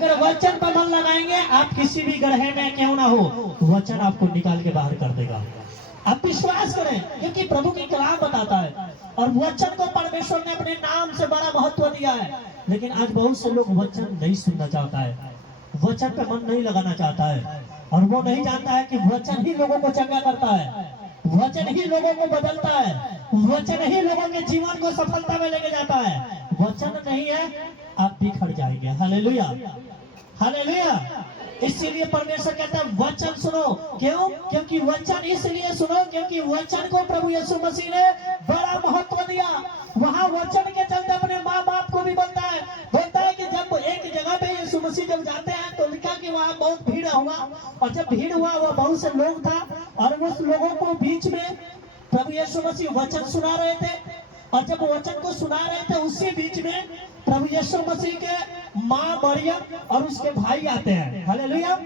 अगर वचन पर मन लगाएंगे, आप किसी भी ग्रह में क्यों ना हो, वचन आपको निकाल के बाहर कर देगा। आप विश्वास करें, क्योंकि प्रभु की कलाम बताता है। और वचन को परमेश्वर ने अपने नाम से बड़ा महत्व दिया है। लेकिन आज बहुत से लोग वचन नहीं सुनना चाहता है, वचन पे मन नहीं लगाना चाहता है, और वो नहीं जानता है कि वचन ही लोगों को चंगा करता है, वचन ही लोगों को बदलता है, वचन ही लोगों के जीवन को सफलता में लेके जाता है। वचन नहीं है, आप बिखर जाएंगे। Hallelujah, hallelujah. इसीलिए परमेश्वर कहता है वचन सुनो। क्यों? क्योंकि वचन इसलिए सुनो क्योंकि वचन को प्रभु यीशु मसीह ने बड़ा महत्व दिया। वहाँ वचन के चलते अपने माँ बाप को भी बोलता है कि जब एक जगह पे यीशु मसीह जब जाते हैं तो लिखा कि वहाँ बहुत भीड़ हुआ, और जब भीड़ हुआ वह बहुत से लोग था, और उस लोगों को बीच में प्रभु यीशु मसीह वचन सुना रहे थे। और जब वचन को सुना रहे थे उसी बीच में प्रभु यीशु मसीह के माँ मरियम और उसके भाई आते हैं। हालेलुया।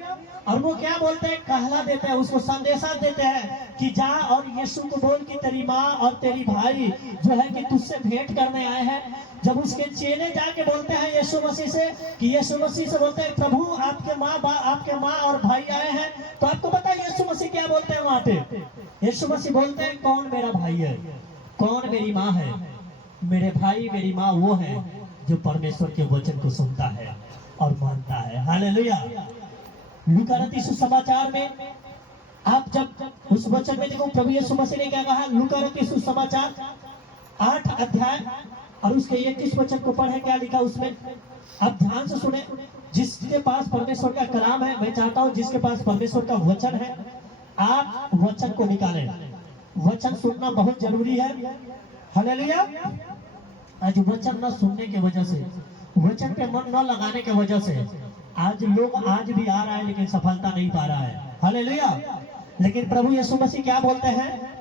और वो क्या बोलते हैं, कहला देते हैं, उसको संदेशा देते हैं कि जा और यीशु को बोल कि तेरी माँ और तेरी भाई जो है कि तुझसे भेंट करने आए हैं। जब उसके चेले जाके बोलते हैं यीशु मसीह से कि यीशु मसीह से बोलते हैं प्रभु आपके माँ और भाई आए हैं, तो आपको पता है यीशु मसीह क्या बोलते हैं वहां पे? यीशु मसीह बोलते हैं कौन मेरा भाई है, कौन मेरी माँ है? मेरे भाई मेरी माँ वो है जो परमेश्वर के वचन को सुनता है और मानता है। हालेलुया। लूका रचित सुसमाचार में आप जब उस वचन में देखो प्रभु यीशु मसीह ने क्या कहा। लूका रचित सुसमाचार 8 अध्याय और उसके 21 वचन को पढ़े, क्या लिखा उसमें, आप ध्यान से सुने। जिसके पास परमेश्वर का कलाम है, मैं चाहता हूँ जिसके पास परमेश्वर का वचन है, आप वचन को निकालें। वचन सुनना बहुत जरूरी है। हालेलुया। आज वचन न सुनने की वजह से, वचन पे मन न लगाने की वजह से आज लोग आज भी आ रहा है लेकिन सफलता नहीं पा रहा है। हालेलुया। लेकिन प्रभु यीशु मसीह क्या बोलते हैं?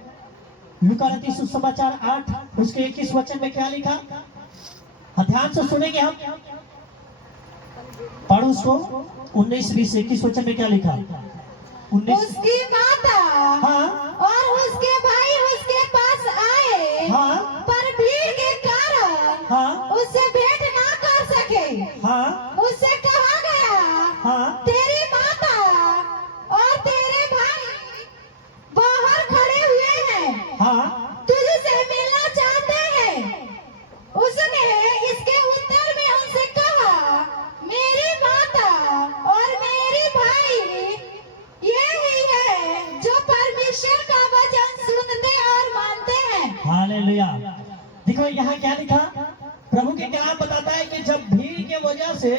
लूका रचित सुसमाचार 8 उसके 21 वचन में क्या लिखा, ध्यान से सुनेंगे हम, पढ़ो उसको। 19 20 21 वचन में क्या लिखा? 19 उसकी माता हाँ और उसके भाई उसके पास आए, हाँ पर भीड़ के कारण हाँ उससे भेंट ना कर सके। हाँ उससे कहा गया, हाँ तेरी माता और तेरे भाई बाहर खड़े हुए हैं, हाँ तुझसे मिलना चाहते हैं। उसने इसके उत्तर में उनसे कहा, मेरी माता और मेरे भाई ये ही है जो परमेश्वर का वचन सुनते और मानते हैं। हालेलुया। देखो यहाँ क्या लिखा, प्रभु के कलाम बताता है कि जब भीड़ के वजह से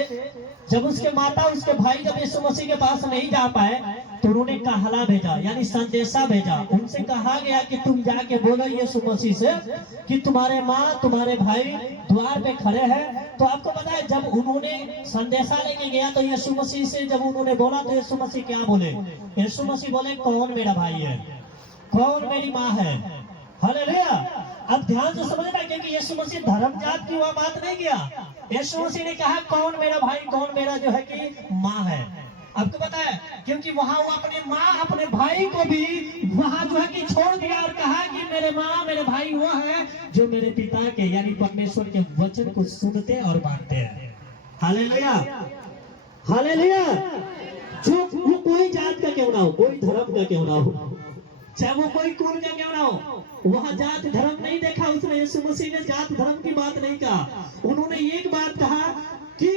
जब उसके माता उसके भाई जब यीशु मसीह के पास नहीं जा पाए तो उन्होंने कहला भेजा, यानी संदेशा भेजा। उनसे कहा गया कि तुम जाके बोलो यीशु मसीह से कि तुम्हारे माँ तुम्हारे भाई द्वार पे खड़े हैं। तो आपको पता है जब उन्होंने संदेशा लेके गया तो यीशु मसीह से जब उन्होंने बोला तो यीशु मसीह क्या बोले? यीशु मसीह बोले कौन मेरा भाई है, कौन मेरी माँ है। हालेलुया। अब ध्यान से समझना, क्योंकि यीशु मसीह धर्म जात की वह बात नहीं किया। यीशु मसीह ने कहा कौन मेरा भाई, कौन मेरा जो है कि माँ है। आपको पता है क्योंकि वहां वो अपने माँ अपने भाई को भी वहां जो है कि छोड़ दिया और कहा कि मेरे माँ मेरे भाई वो है जो मेरे पिता के यानी परमेश्वर के वचन को सुनते और मानते हैं। Hallelujah, hallelujah. जो वो कोई जात का क्यों ना हो, कोई धर्म का क्यों ना हो, चाहे वो कोई कुल का क्यों ना हो, वहां जात धर्म नहीं देखा उसने। यीशु मसीह ने जात धर्म की बात नहीं कहा। उन्होंने एक बात कहा कि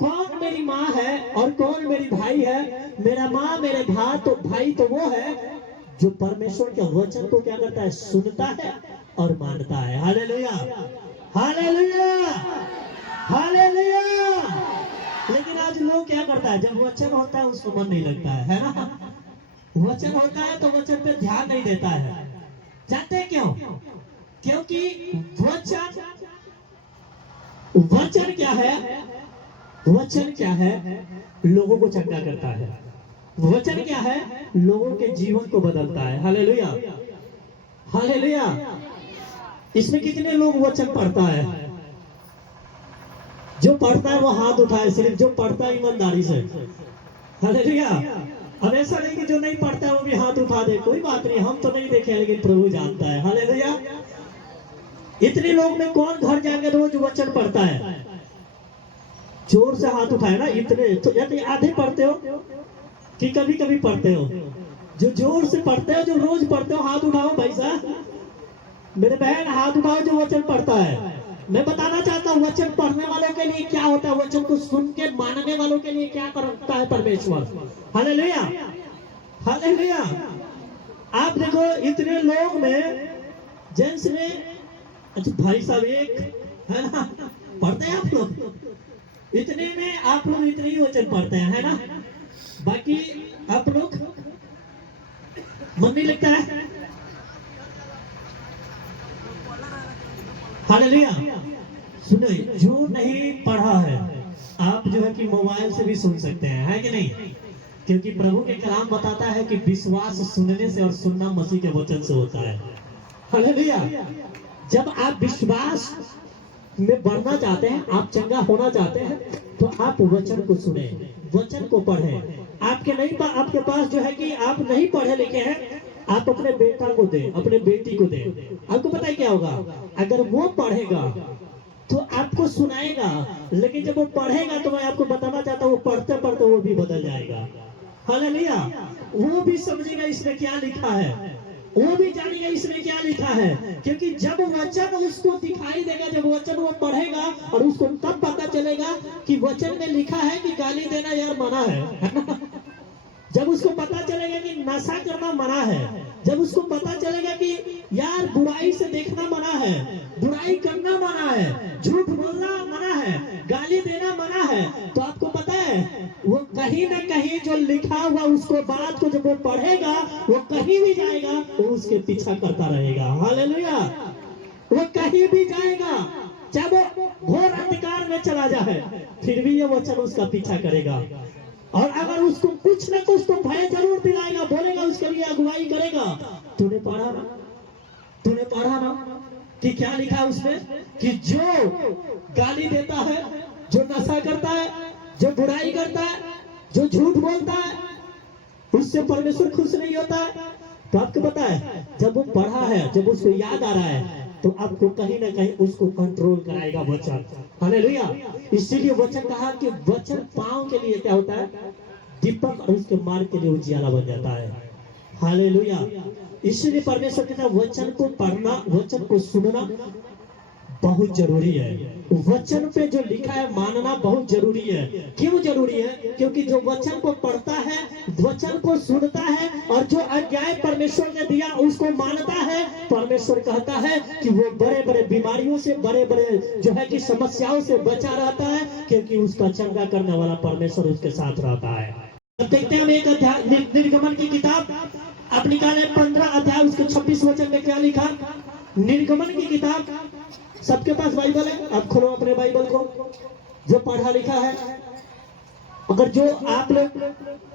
कौन मेरी माँ है और कौन मेरी भाई है। मेरा माँ मेरे भाई तो वो है जो परमेश्वर के वचन को क्या करता है, सुनता है और मानता है। Hallelujah, hallelujah, hallelujah. लेकिन आज लोग क्या करता है, जब वचन होता है उसको मन नहीं लगता है ना? वचन होता है तो वचन पे ध्यान नहीं देता है। जानते हैं क्यों? क्योंकि वचन क्या है? वचन क्या है? लोगों को चंगा करता है। वचन क्या है? लोगों के जीवन को बदलता है। Hallelujah, hallelujah. इसमें कितने लोग वचन पढ़ता है? जो पढ़ता है वो हाथ उठाए, सिर्फ जो पढ़ता है ईमानदारी से। हालेलुया। अब ऐसा नहीं कि जो नहीं पढ़ता है वो भी हाथ उठा दे, कोई बात नहीं, हम तो नहीं देखे लेकिन प्रभु जानता है। हालेलुया। इतने लोग में कौन घर जाकर रोज वचन पढ़ता है? जोर से हाथ उठाए ना इतने, तो यानी आधे पढ़ते हो कि कभी कभी पढ़ते हो? जो जोर से पढ़ते हो, जो रोज पढ़ते हो, हाथ उठाओ भाई साहब। मेरे बहन हाथ उठाओ जो वचन पढ़ता है। मैं बताना चाहता हूँ वचन पढ़ने वालों के लिए क्या होता है, वचन को सुन के मानने वालों के लिए क्या करता है परमेश्वर। Hallelujah, hallelujah. आप देखो इतने लोग में, जेंट्स में, अच्छा भाई साहब एक है ना, पढ़ते हैं आप लोग, इतने में आप लोग इतने ही वचन पढ़ते हैं, है ना? बाकी आप लोग मन नहीं लगता है। हालेलुया। सुनो, जो नहीं पढ़ा है आप जो है कि मोबाइल से भी सुन सकते हैं, है कि नहीं? क्योंकि प्रभु के कलाम बताता है कि विश्वास सुनने से और सुनना मसीह के वचन से होता है। हालेलुया। जब आप विश्वास में बढ़ना चाहते हैं, आप चंगा होना चाहते हैं, तो आप वचन को सुने, वचन को पढ़ें। आपके पास जो है कि आप नहीं पढ़े लिखे हैं, आप अपने बेटा को दे, अपने बेटी को दे। आपको पता है क्या होगा? अगर वो पढ़ेगा तो आपको सुनाएगा, लेकिन जब वो पढ़ेगा तो मैं आपको बताना चाहता हूँ, वो पढ़ते पढ़ते वो भी बदल जाएगा। हालेलुया। वो भी समझेगा इसमें क्या लिखा है, वो भी जानेगा इसमें क्या लिखा है। क्योंकि जब वचन उसको दिखाई देगा, जब वचन वो पढ़ेगा, और उसको तब पता चलेगा कि वचन में लिखा है कि गाली देना यार मना है। जब उसको पता चलेगा कि नशा करना मना है, जब उसको पता चलेगा कि यार बुराई से देखना मना है, बुराई करना मना है, झूठ बोलना मना है, गाली देना मना है, तो आपको पता है वो कहीं ना कहीं जो लिखा हुआ उसको बात को जब वो पढ़ेगा, वो कहीं भी जाएगा वो उसके पीछा करता रहेगा। हालेलुया। वो कहीं भी जाएगा, चाहे वो घोर अंधकार में चला जाए, फिर भी ये वचन उसका पीछा करेगा। और अगर उसको कुछ न कुछ तो भय जरूर दिलाएगा, बोलेगा, उसके लिए अगुवाई करेगा। तूने पढ़ा ना, तूने पढ़ा ना कि क्या लिखा है उसमें, कि जो गाली देता है, जो नशा करता है, जो बुराई करता है, जो झूठ बोलता है, उससे परमेश्वर खुश नहीं होता है। तो आपको पता है जब वो पढ़ा है, जब उसको याद आ रहा है, तो आपको कहीं ना कहीं उसको कंट्रोल कराएगा वचन। हालेलुया। इसीलिए वचन कहा कि वचन पांव के लिए क्या होता है, दीपक, और उसके मार्ग के लिए उजियाला बन जाता है। हालेलुया। इसीलिए परमेश्वर कहता है वचन को पढ़ना, वचन को सुनना बहुत जरूरी है। वचन पे जो लिखा है मानना बहुत जरूरी है। क्यों जरूरी है? क्योंकि जो वचन को पढ़ता है, वचन को सुनता है, और जो आज्ञाएं परमेश्वर ने दिया उसको मानता है, परमेश्वर कहता है कि वो बड़े बड़े बीमारियों से, बड़े बड़े जो है कि समस्याओं से बचा रहता है, क्योंकि उसका चंगा करने वाला परमेश्वर उसके साथ रहता है। अब देखते हैं हम एक अध्याय निर्गमन की किताब आप निकाले 15 अध्याय, उसके 26 वचन में क्या लिखा। निर्गमन की किताब, सबके पास बाइबल है, आप खोलो अपने बाइबल को, जो पढ़ा लिखा है। अगर जो आप लोग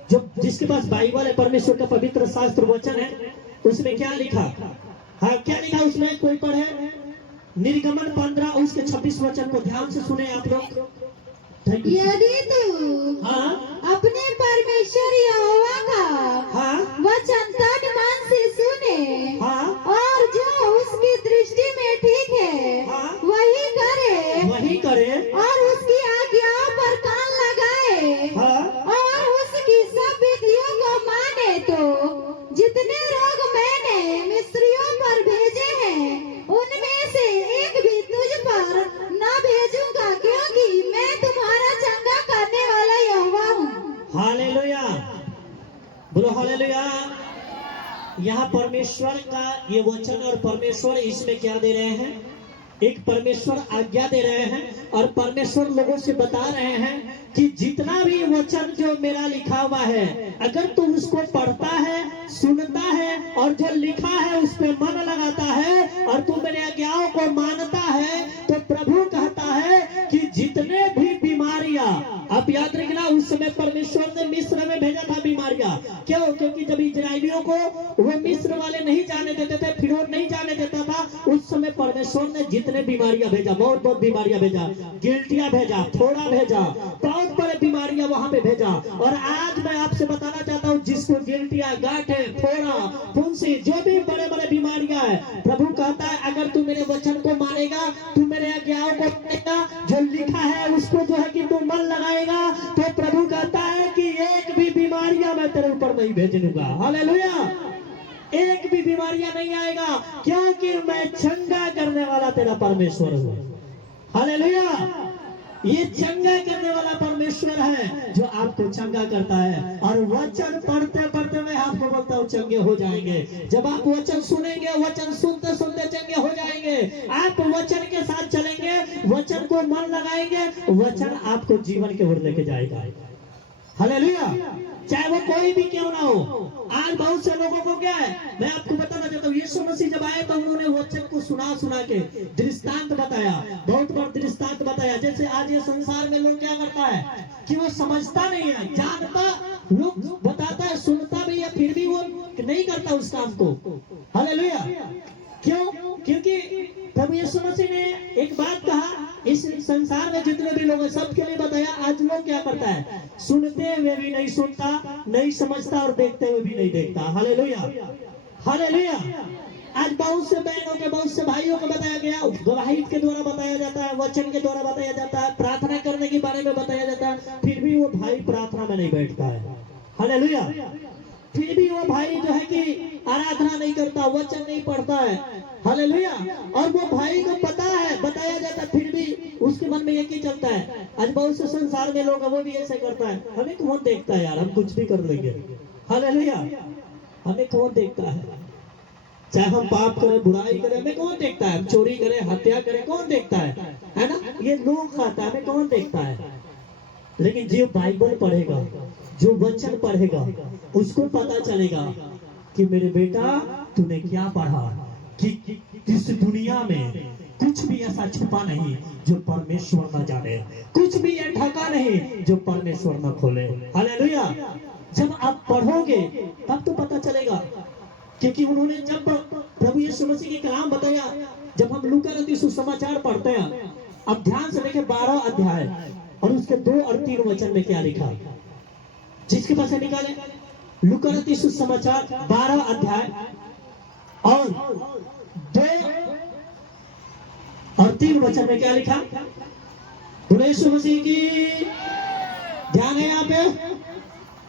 जो जिसके पास बाइबल है, परमेश्वर का पवित्र शास्त्र वचन है, उसमें क्या लिखा, हाँ क्या लिखा उसमें, कोई पढ़े। निर्गमन 15 उसके 26 वचन को ध्यान से सुने आप लोग। यदि तू हाँ अपने परमेश्वर यहोवा का हाँ वचन तन मन से सुने, हाँ और जो उसकी दृष्टि में ठीक है हाँ वही करे, और उसकी आज्ञाओं पर कान लगाए, हाँ और उसकी सब विधियों को माने, तो जितने रोग मैंने मिस्रियों पर भेजे हैं उनमें से एक भी तुझ पर न भेजूंगा, क्योंकि मैं तुम्हारा चंगा करने वाला यहोवा हूँ। हालेलुया, बोलो हालेलुया। यहाँ परमेश्वर का ये वचन, और परमेश्वर इसमें क्या दे रहे हैं, एक परमेश्वर आज्ञा दे रहे हैं, और परमेश्वर लोगों से बता रहे हैं कि जितना भी वचन जो मेरा लिखा हुआ है, अगर तू उसको पढ़ता है, सुनता है, और जो लिखा है उस पे मन लगाता है, और तू मेरे आज्ञाओं को मानता है, तो प्रभु कहता है कि जितने भी बीमारियां, आप याद रखना उस समय परमेश्वर ने मिस्र में भेजा था बीमारियां। क्यों? क्योंकि जब इजराइलियों को वो मिस्र वाले नहीं जाने देते थे, फिरौन नहीं जाने देता था, उस समय परमेश्वर ने जितने बीमारियां भेजा, बहुत बहुत बीमारियां भेजा, गिल्टियां भेजा, फोड़ा भेजा, बहुत बड़े बीमारियां वहां पे भेजा। और आज मैं आपसे बताना चाहता हूँ, जिसको गिल्टियां, गांठे, फोड़ा, फुंसी, जो भी बड़े बड़े बीमारियां है, प्रभु कहता है अगर तू मेरे वचन को मानेगा, तू मेरे आज्ञाओं को मानेगा, जो लिखा है उसको जो है कि तू मन ऊपर नहीं भेजूंगा। हालेलुया। एक भी बीमारियां नहीं आएगा, क्योंकि मैं चंगा करने वाला तेरा परमेश्वर हूँ। हालेलुया। ये चंगा करने वाला परमेश्वर है जो आपको चंगा करता है। और वचन पढ़ते पढ़ते मैं आपको बोलता हूँ चंगे हो जाएंगे। जब आप वचन सुनेंगे, वचन सुनते सुनते चंगे हो जाएंगे। आप वचन के साथ चलेंगे, वचन को मन लगाएंगे, वचन आपको जीवन की ओर लेके जाएगा। हालेलुया। चाहे वो कोई भी क्यों ना हो। आज बहुत से लोगों को क्या है, मैं आपको बताना चाहता हूँ, यीशु मसीह जब आए तो उन्होंने वचन को सुना सुना के दृष्टांत बताया, बहुत बड़ा दृष्टांत बताया। जैसे आज ये संसार में लोग क्या करता है कि वो समझता नहीं है, जानता, लोग बताता है, सुनता भी है, फिर भी वो नहीं करता उस काम को। हालेलुया। क्यों? क्योंकि प्रभु यीशु मसीह ने एक बात कहा, इस संसार में जितने भी लोग हैं सबके लिए बताया। आज लोग क्या करता है, सुनते हुए भी नहीं सुनता, नहीं समझता, और देखते हुए भी नहीं देखता। हालेलुया। हालेलुया। आज बहुत से बहनों के, बहुत से भाइयों को बताया गया, गवाही के द्वारा बताया जाता है, वचन के द्वारा बताया जाता है, प्रार्थना करने के बारे में बताया जाता है, फिर भी वो भाई प्रार्थना में नहीं बैठता है। हालेलुया। फिर भी वो भाई जो है कि आराधना नहीं करता, वचन नहीं पढ़ता है। हालेलुया। और वो भाई को पता है, बताया जाता है, फिर भी उसके मन में एक ही चलता है। आज बहुत से संसार में लोग वो भी ऐसे करता है, हमें कौन देखता है यार, हम कुछ भी कर लेंगे। हालेलुया। हमें कौन देखता है, चाहे हम पाप करें, बुराई करें, हमें कौन देखता है, चोरी करें, हत्या करें, कौन देखता है ना। ये लोग खाता है, हमें कौन देखता है। लेकिन जो बाइबल पढ़ेगा, जो वचन पढ़ेगा, उसको पता चलेगा कि मेरे बेटा तूने क्या पढ़ा, कि इस दुनिया में कुछ भी ऐसा छुपा नहीं जो परमेश्वर न जाने, कुछ भी ये ढका नहीं जो परमेश्वर न खोले। हालेलुया। जब आप पढ़ोगे तब तो पता चलेगा, क्योंकि उन्होंने जब प्रभु यीशु मसीह के कलाम बताया, जब हम लूका रचित सुसमाचार पढ़ते हैं, अब ध्यान से देखें 12 अध्याय और उसके 2 और 3 वचन में क्या लिखा, जिसके पास है निकाले। लूका रचित सुसमाचार 12 अध्याय और 2 और 3 वचन में क्या लिखा। बोले यीशु मसीह की। ध्यान है यहाँ पे,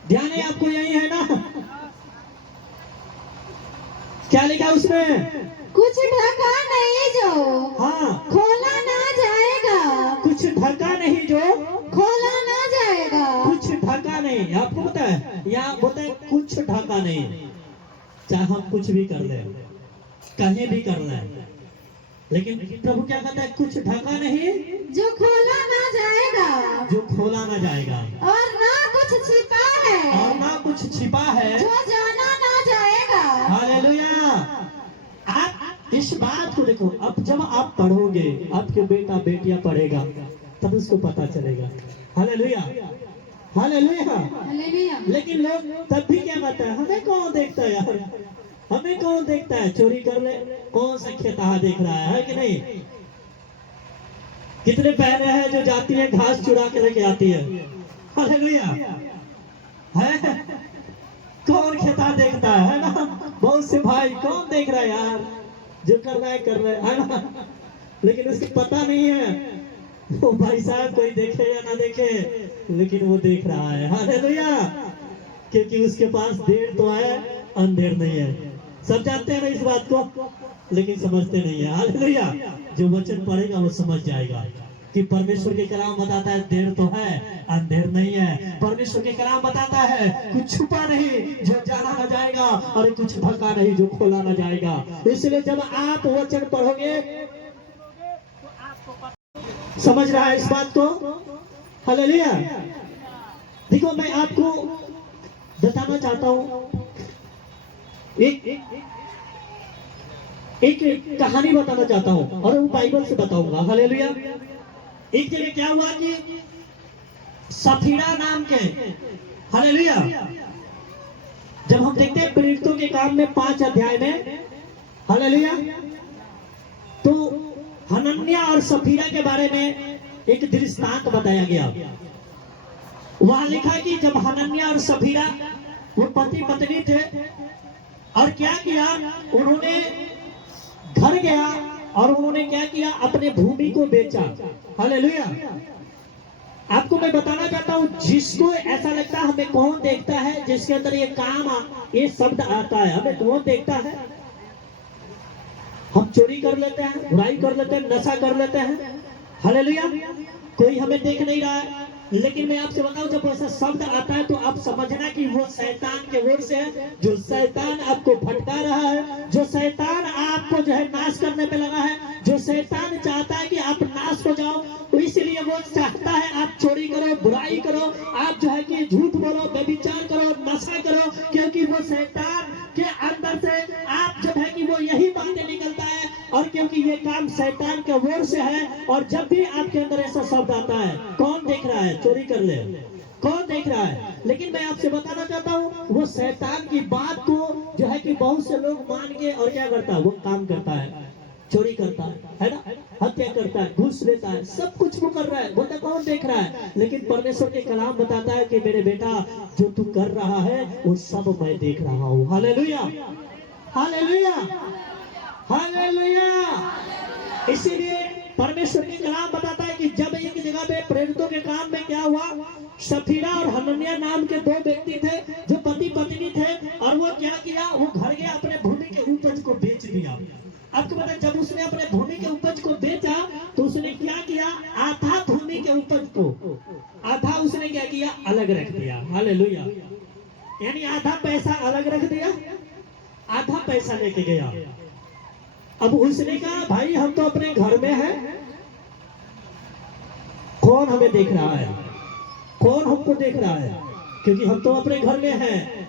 ध्यान है आपको, यही है ना। क्या लिखा उसमें, कुछ ढका नहीं जो हाँ, खोला ना जाएगा, कुछ ढका नहीं जो खोला ना जाएगा। कुछ ढका नहीं, आपको पता है यहाँ बोलते हैं कुछ ढका नहीं। चाहे हम कुछ भी कर ले, कहीं भी कर ले, लेकिन प्रभु क्या कहता है, कुछ ढका नहीं जो खोला ना जाएगा, जो खोला ना जाएगा, और ना कुछ छिपा है, और ना कुछ छिपा है जो जाना ना जाएगा। हालेलुया। आप इस बात को देखो, अब जब आप पढ़ोगे, आपके बेटा बेटियां पढ़ेगा, तब उसको पता चलेगा। हालेलुया। हालेलुया। हालेलुया। लेकिन लोग तब भी क्या कहता है, हमें कौन देखता है यार, हमें कौन देखता है, चोरी कर ले, कौन सा खेता देख रहा है कि नहीं। कितने बहनें हैं जो जाती है घास चुरा के लेके आती है। हालेलुया। है कौन खेता देखता है ना। बहुत से भाई कौन देख रहा है यार, जो कर रहा है कर रहा है ना, लेकिन उसको पता नहीं है वो भाई साहब कोई देखे या ना देखे, लेकिन वो देख रहा है। हालेलुया। क्योंकि उसके पास देर तो है, अंधेर नहीं है। सब जानते हैं ना इस बात को, लेकिन समझते नहीं है। हालेलुया। जो वचन पढ़ेगा वो समझ जाएगा कि परमेश्वर के कलाम बताता है देर तो है, अंधेर नहीं है। परमेश्वर के कलाम बताता है कुछ छुपा नहीं जो जाना ना जाएगा, और कुछ ढका नहीं जो खोला ना जाएगा। इसलिए जब आप वचन पढ़ोगे, समझ रहा है इस बात को। हालेलुया। देखो मैं आपको बताना चाहता हूँ, एक कहानी बताना चाहता हूँ, और वो बाइबल से बताऊंगा। हालेलुया। एक जगह क्या हुआ कि सफीरा नाम के, हालेलुया, जब हम देखते हैं प्रेरितों के काम में 5 अध्याय में, हालेलुया, तो हनन्या और सफीरा के बारे में एक दृष्टांत बताया गया। वहां लिखा कि जब हनन्या और सफीरा वो पति पत्नी थे, और क्या किया उन्होंने, घर गया और उन्होंने क्या किया, अपने भूमि को बेचा। हालेलुया। आपको मैं बताना चाहता हूं, जिसको ऐसा लगता है हमें कौन देखता है, जिसके अंदर ये ये शब्द आता है, हमें कौन देखता है? हम चोरी कर लेते हैं, बुराई कर लेते हैं, नशा कर लेते हैं, हालेलुया, कोई हमें देख नहीं रहा है। लेकिन मैं आपसे बताऊं, जब ऐसा शब्द आता है तो आप समझना कि वो शैतान के ओर से है, जो शैतान आपको भटका रहा है, जो शैतान आपको जो है नाश करने पे लगा है, जो शैतान चाहता है कि आप नाश हो जाओ। तो इसलिए वो चाहता है आप चोरी करो, बुराई करो, आप जो है कि झूठ बोलो, व्यभिचार करो, नशा करो, क्योंकि वो शैतान के अंदर से आप जब है कि वो यही बातें निकलता है, और क्योंकि ये काम शैतान के ओर से है। और जब भी आपके अंदर ऐसा शब्द आता है, कौन देख रहा है? चोरी कर ले, कौन देख रहा है? लेकिन मैं आपसे बताना चाहता हूँ, वो शैतान की बात को जो है कि बहुत से लोग मान के और क्या करता है, वो काम करता है, चोरी करता है ना, हत्या करता है, घूस लेता है, सब कुछ वो कर रहा है, बोलता कौन देख रहा है? लेकिन परमेश्वर के कलाम बताता है कि मेरे बेटा, जो तू कर रहा है वो सब मैं देख रहा हूँ। Hallelujah, hallelujah, hallelujah. इसीलिए परमेश्वर के कलाम बताता है कि जब एक जगह पे प्रेरितों के काम में क्या हुआ, सफीरा और हनन्याह नाम के दो व्यक्ति थे जो पति पत्नी थे, और वो क्या किया, वो घर गया, अपने भूमि के उपज को बेच दिया। आपको पता है, जब उसने अपने भूमि के उपज को बेचा तो उसने क्या किया, आधा भूमि के उपज को, आधा उसने क्या किया, अलग रख दिया। हालेलुया, यानी आधा पैसा अलग रख दिया, आधा पैसा लेके गया। अब उसने कहा, भाई हम तो अपने घर में हैं, कौन हमें देख रहा है, कौन हमको देख रहा है, क्योंकि हम तो अपने घर में हैं,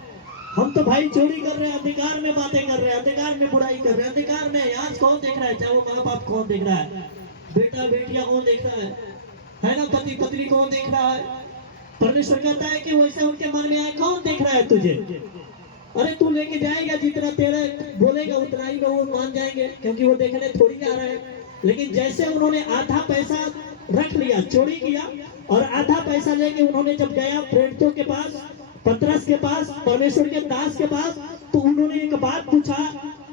हम तो भाई चोरी कर रहे हैं, अंधकार में बातें कर रहे हैं, अंधकार में बुराई कर रहे हैं, अंधकार में आज कौन देख रहा है, चाहे वो माँ बाप कौन देख रहा है, बेटा बेटियां कौन देख रहा है ना, पति पत्नी कौन देख रहा है। परमेश्वर कहता है कि वैसे उनके मन में आए, कौन देख रहा है तुझे? अरे तू लेके जाएगा, जितना तेरे बोलेगा उतना ही वो मान जाएंगे, क्योंकि वो देखने थोड़ी आ रहे हैं। लेकिन जैसे उन्होंने आधा पैसा रख लिया, चोरी किया, और आधा पैसा लेके उन्होंने जब गया प्रेरितों के पास, पतरस के पास, परमेश्वर के दास के पास, तो उन्होंने एक बात पूछा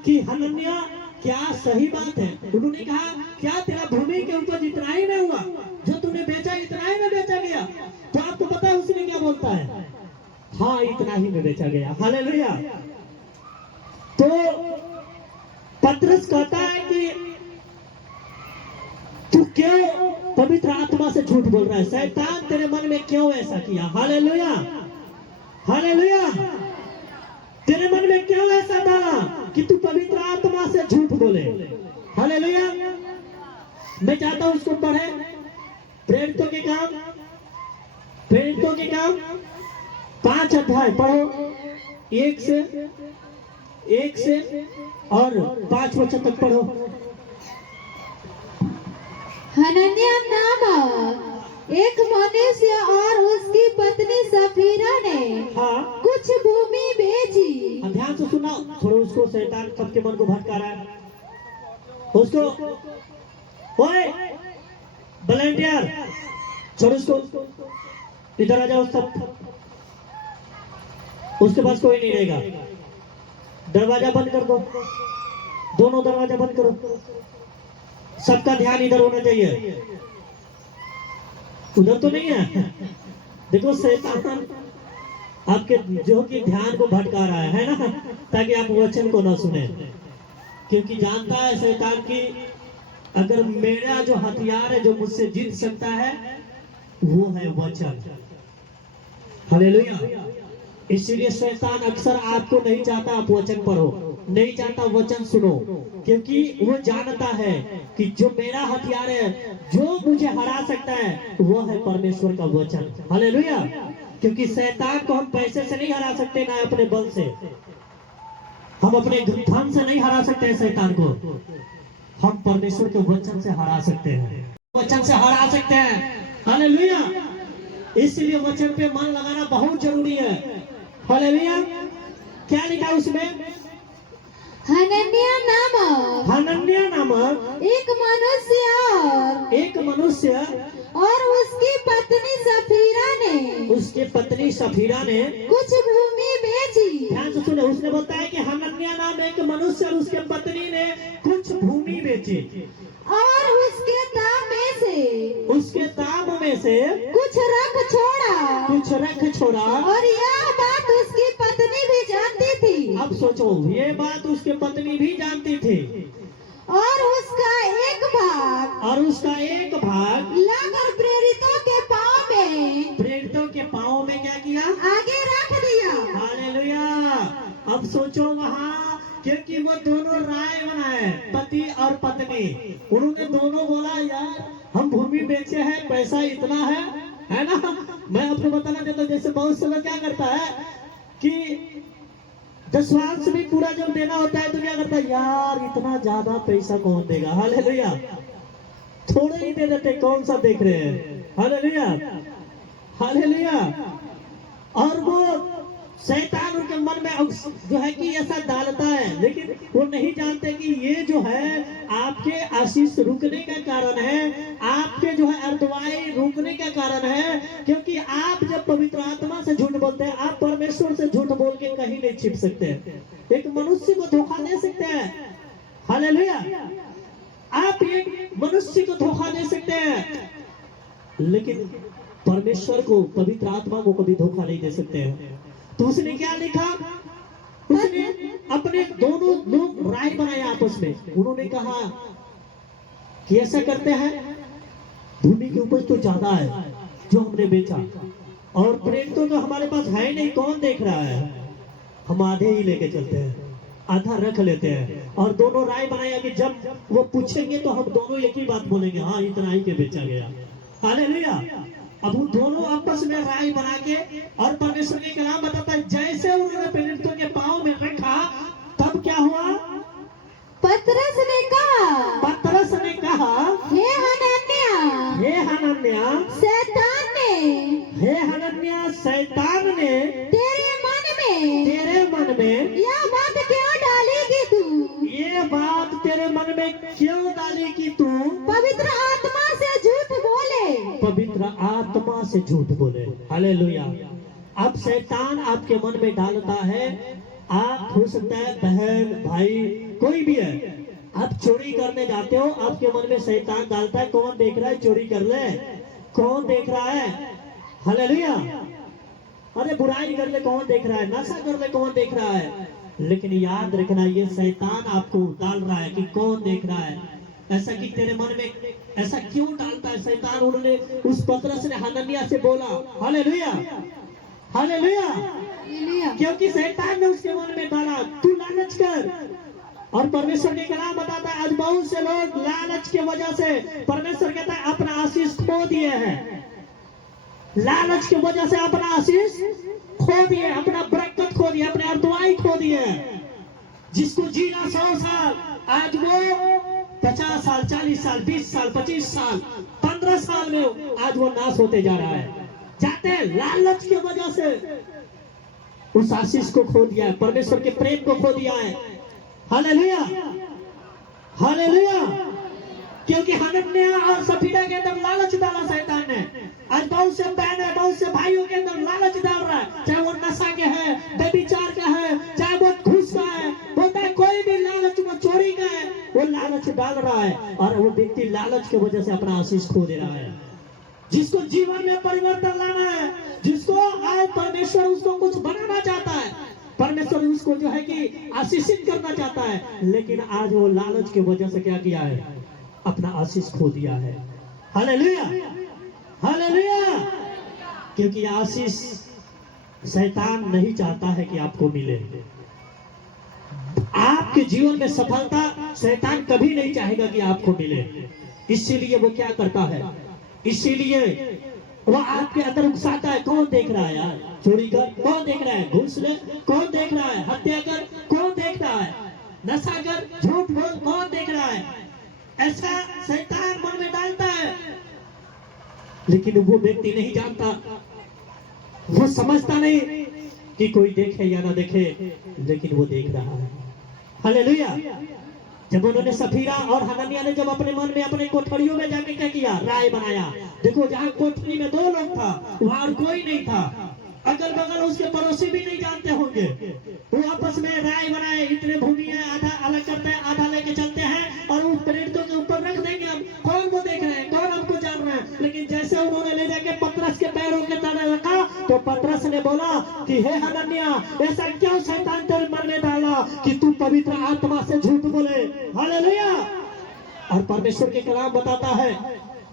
कि हनन्याह, क्या सही बात है? उन्होंने कहा, क्या तेरा भूमि के ऊपर इतना ही में हुआ, जो तूने बेचा इतना ही में बेचा गया? तो आपको पता है उसने क्या बोलता है, हाँ इतना ही में बेचा गया। हालेलुया। तो पतरस कहता है कि तू क्यों पवित्र आत्मा से झूठ बोल रहा है, शैतान तेरे मन में क्यों ऐसा किया? हालेलुया, हालेलुया, तेरे मन में क्यों ऐसा डाला कि तू पवित्र आत्मा से झूठ बोले? हालेलुया। मैं चाहता हूं उसको पढ़े, प्रेरितों के काम, प्रेरितों के काम 5 अध्याय पढ़ो, 1 से और 5 वचन तक पढ़ो। हनन्याह नामक एक मनुष्य और उसकी पत्नी सफीरा ने हाँ, कुछ भूमि बेची। ध्यान से सुना, थोड़ा उसको, शैतान सबके मन को भटका रहा है उसको। ओए वॉलंटियर, छोड़ो उसको, इधर आ जाओ सब, उसके पास कोई नहीं रहेगा। दरवाजा बंद कर दो, दोनों दरवाजा बंद करो, सबका ध्यान इधर होना चाहिए, उधर तो नहीं है। देखो शैतान आपके जो कि ध्यान को भटका रहा है ना, ताकि आप वचन को ना सुने, क्योंकि जानता है शैतान की अगर मेरा जो हथियार है जो मुझसे जीत सकता है वो है वचन। हालेलुया। इसीलिए शैतान अक्सर आपको नहीं चाहता आप वचन पढ़ो, नहीं चाहता वचन सुनो, क्योंकि वो जानता है कि जो मेरा हथियार है, जो मुझे हरा सकता है, वो है परमेश्वर का वचन। हालेलुया। क्योंकि शैतान को हम पैसे से नहीं हरा सकते, ना अपने बल से, हम अपने धन से नहीं हरा सकते हैं शैतान को, हम परमेश्वर के वचन से हरा सकते हैं, वचन से हरा सकते हैं। हालेलुया। इसलिए वचन पे मन लगाना बहुत जरूरी है। हालेलुया। क्या लिखा उसमें? हनन्याह नामक एक मनुष्य और उसकी पत्नी सफीरा ने कुछ भूमि बेची। ध्यान से सुने, उसने बोलता है कि हनन्याह नाम एक मनुष्य और उसके पत्नी ने कुछ भूमि बेची, और उसके दाम में से कुछ रख छोड़ा, और यह बात उसकी जानती थी अब सोचो, ये बात उसके पत्नी भी जानती थी और उसका एक भाग लाकर प्रेरितों के पाँव में प्रेरितों के पाँव में क्या किया? आगे रख दिया। हालेलुया। अब सोचो वहाँ, क्योंकि वो दोनों राय बनाए, पति और पत्नी, उन्होंने दोनों बोला यार हम भूमि बेचे हैं, पैसा इतना है ना। मैं आपको बताना चाहता हूँ, जैसे बहुत से लोग क्या करता है कि दशवांश भी पूरा जब देना होता है तो क्या करता है, यार इतना ज्यादा पैसा कौन देगा। हालेलुया। थोड़े ही दे देते, कौन सा देख रहे हैं। Hallelujah, hallelujah. और वो शैतान उनके मन में जो है कि ऐसा डालता है, लेकिन वो नहीं जानते कि ये जो है आपके आशीष रुकने का कारण है, आपके जो है अर्धवाई रुकने का कारण है। क्योंकि आप जब पवित्र आत्मा से झूठ बोलते हैं, आप परमेश्वर से झूठ बोल के कहीं नहीं छिप सकते। एक मनुष्य को धोखा दे सकते हैं। हालेलुया। आप एक मनुष्य को धोखा दे सकते हैं, लेकिन परमेश्वर को, पवित्र आत्मा को कभी धोखा नहीं दे सकते हैं। तो उसने क्या लिखा, उसने अपने दोनों लोग राय बनाए आपस में। उन्होंने कहा कि ऐसा करते हैं, भूमि की उपज तो ज्यादा है जो हमने बेचा, और प्रेरितों तो हमारे पास है नहीं, कौन देख रहा है, हम आधे ही लेके चलते हैं, आधा रख लेते हैं। और दोनों राय बनाया कि जब वो पूछेंगे तो हम दोनों एक ही बात बोलेंगे, हाँ इतना ही के बेचा गया। हालेलुया। अब वो दोनों आपस में राय बना के, और परमेश्वर के कलाम बताता है जैसे उन्होंने प्रेरितों के पांव में रखा, तब क्या हुआ? पतरस ने कहा, हे हनन्याह, शैतान ने तेरे मन में यह बात क्यों डालेगी तू? ये बात तेरे मन में क्यों डाली कि तू पवित्र आत्मा से झूठ बोले। हालेलुया। अब शैतान आपके मन में डालता है, आप हो सकता है बहन भाई कोई भी है, आप चोरी करने जाते हो, आपके मन में शैतान डालता है, कौन देख रहा है, चोरी कर ले, कौन देख रहा है। हालेलुया। अरे बुराई कर ले, कौन देख रहा है, नशा कर ले, कौन देख रहा है। लेकिन याद रखना, ये शैतान आपको डाल रहा है कि कौन देख रहा है। ऐसा कि तेरे मन में ऐसा क्यों डालता है शैतान। उन्होंने उस पतरस ने हनन्याह से बोला, हालेलुया, हालेलुया, क्योंकि शैतान ने उसके मन में डाला तू लालच कर। और परमेश्वर के कलाम बताता है आज बहुत से लोग लालच की वजह से, परमेश्वर कहता है अपना आशीष खो दिए हैं, लालच की वजह से अपना आशीष खो दिए, अपना बरकत खो दिया, अपने अर्धवाई खो दिए। जिसको जीना 100 साल, आज वो 50 साल, 40 साल, 20 साल, 25 साल, 15 साल में आज वो नाश होते जा रहा है। जाते हैं लालच की वजह से उस आशीष को खो दिया है, परमेश्वर के प्रेम को खो दिया है। Hallelujah, hallelujah. क्योंकि हनन्याह और सफीरा के अंदर लालच डाला शैतान ने। आज बहुत से बहन है, बहुत से भाइयों के अंदर लालच डाल रहा है, चाहे वो नशा के है, व्यभिचार का है, चाहे वो घूस का है, बोलता है कोई भी लालच में, चोरी का है, वो लालच डाल रहा है। और वो व्यक्ति लालच की वजह से अपना आशीष खो दे रहा है। जिसको जीवन में परिवर्तन लाना है, जिसको आज परमेश्वर उसको कुछ बनाना चाहता है, परमेश्वर उसको जो है कि आशीषित करना चाहता है, लेकिन आज वो लालच की वजह से क्या किया है, अपना आशीष खो दिया है। Hallelujah, hallelujah. क्योंकि आशीष शैतान नहीं चाहता है कि आपको मिले। आपके जीवन में सफलता शैतान कभी नहीं चाहेगा कि आपको मिले। इसीलिए वो क्या करता है, इसीलिए वो आपके अंदर उकसाता है, कौन देख रहा है यार, चोरी कर, कौन देख रहा है, घूस ले, कौन देख रहा है, हत्या कर, कौन देख रहा है, नशा कर, झूठ बोल, कौन देख रहा है। ऐसा शैतान मन में डालता है। लेकिन वो व्यक्ति नहीं जानता, वो समझता नहीं कि कोई देखे या ना देखे, लेकिन वो देख रहा है। हालेलुया। जब उन्होंने सफीरा और हनन्याह ने जब अपने मन में, अपने कोठरियों में जाके क्या किया, राय बनाया। देखो जहाँ कोठरी में 2 लोग था, वहां कोई नहीं था, अगल बगल उसके पड़ोसी भी नहीं जानते होंगे। वो आपस में राय बनाए, इतने भूमि है, आधा अलग करते हैं, आधा लेके चलते हैं और उस प्रेरितों के ऊपर रख देंगे। अब कौन वो देख रहे हैं, कौन हमको जान रहा है। लेकिन जैसे उन्होंने ले जाके पतरस के पैरों के तले रखा, तो पतरस ने बोला कि हे हनन्या, ऐसा क्यों शैतान तेरे मन में डाला कि तू पवित्र आत्मा से झूठ बोले। हालेलुया। और परमेश्वर के कलाम बताता है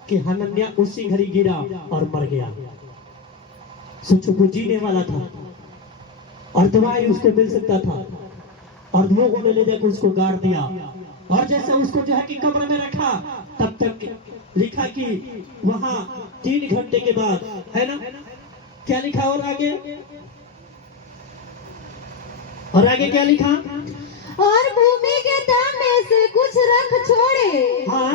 कि हनन्या उसी घड़ी गिरा और मर गया। सोचो, वो जीने वाला था और दवाई उसको मिल सकता था, और लोगों ने ले जाकर उसको गाड़ दिया, और जैसे उसको जो है कि कब्र में रखा, तब तक लिखा कि वहां 3 घंटे के बाद, है ना, क्या लिखा और आगे, और आगे क्या लिखा, और भूमि के दाम में से कुछ रख छोड़े, हाँ,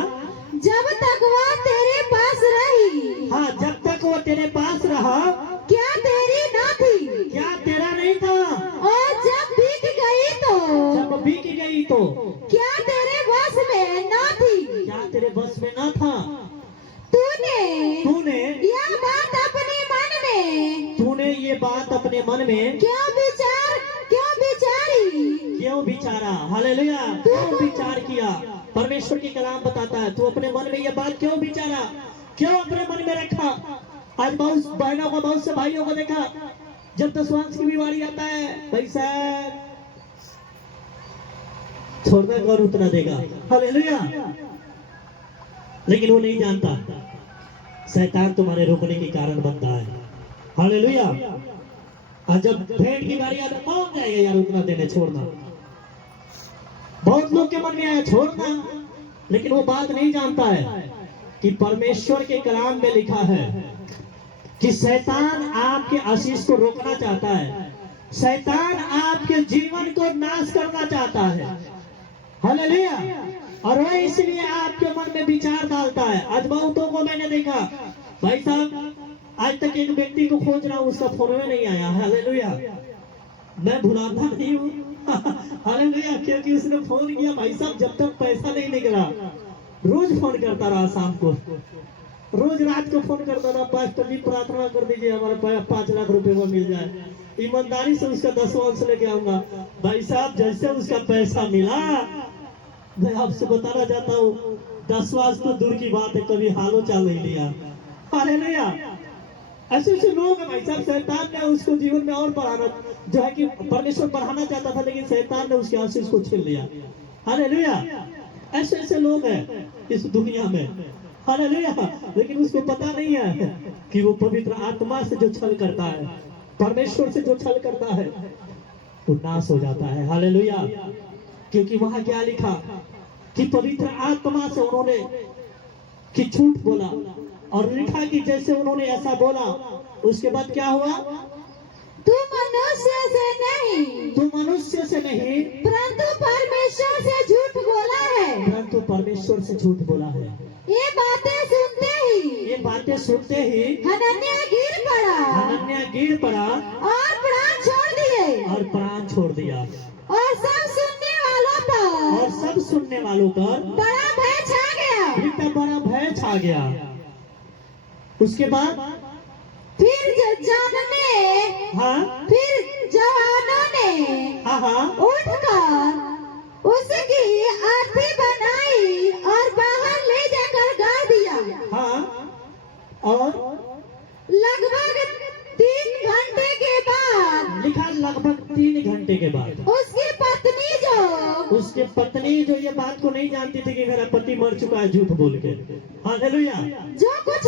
जब तक वह तेरे पास रही। हाँ, जब तक वो तेरे पास रहा, क्या तेरी न थी? क्या तेरा नहीं था? और जब बिक गई तो? जब बिक गई तो? क्या तेरे बस में न थी? क्या तेरे बस में ना था? तूने ये बात अपने मन में क्यों विचारा। हालेलुया। क्यों विचार किया? परमेश्वर की कलाम बताता है, तू अपने मन में ये बात क्यों विचारा, क्यों अपने मन में रखा। आज बहुत बहनों को, बहुत से भाइयों को देखा, जब दसवांश की बीमारी आता है, भाई साहब छोड़ना कौन उतना देगा। हालेलुया। लेकिन वो नहीं जानता, शैतान तुम्हारे रोकने के कारण बनता है। हालेलुया। और जब भेंट की बारी आता, कौन जाएगा यार उतना देने, छोड़ना। बहुत लोग के मन में आया छोड़ना, लेकिन वो बात नहीं जानता है कि परमेश्वर के कलाम में लिखा है कि शैतान आपके आशीष को रोकना चाहता है, शैतान आपके जीवन को नाश करना चाहता है। हालेलुया। और वह इसलिए आपके मन में विचार डालता है। आज बहुतों को मैंने देखा, भाई साहब आज तक एक व्यक्ति को खोज रहा हूँ, उसका फोन में नहीं आया। हालेलुया। मैं भुलाता नहीं हूँ। हालेलुया। क्योंकि उसने फोन किया, भाई साहब जब तक पैसा नहीं निकला, रोज फोन करता रहा, शाम को, रोज रात को फोन करता रहा, पास्टर जी प्रार्थना कर दीजिए हमारे 5 लाख रुपए वो मिल जाए। ईमानदारी से उसका 10वांश लेके आऊंगा। भाई साहब जैसे उसका पैसा मिला, मैं आपसे बताना चाहता हूँ, 10वांश तो दूर की बात है, कभी हालो चाल नहीं लिया। हालेलुया। ऐसे ऐसे लोग हैं भाई साहब, शैतान ने उसको जीवन में और बढ़ाना, जो है कि परमेश्वर बढ़ाना चाहता था, लेकिन शैतान ने उसके आशीष को छीन लिया। हालेलुया। ऐसे ऐसे लोग हैं इस दुनिया में। हालेलुया। लेकिन उसको पता नहीं है कि वो पवित्र आत्मा से जो छल करता है, परमेश्वर से जो छल करता है, वो नाश हो जाता है। हालेलुया। क्योंकि वहां क्या लिखा कि पवित्र आत्मा से उन्होंने कि झूठ बोला, और लिखा कि जैसे उन्होंने ऐसा बोला, उसके बाद क्या हुआ, तू मनुष्य से नहीं परंतु परमेश्वर से झूठ बोला है। ये बातें सुनते ही हनन्या गिर पड़ा और प्राण छोड़ दिया। और सब सुनने वालों पर बड़ा भय छा गया। उसके बाद फिर जवानों ने उठकर उसकी अर्थी बनाई और बाहर ले जाकर गाड़ दिया। हाँ, और लगभग 3 घंटे के बाद, लिखा लगभग 3 घंटे के बाद, उसकी पत्नी जो ये बात को नहीं जानती थी कि मेरा पति मर चुका है, झूठ बोल के। हालेलुया। जो कुछ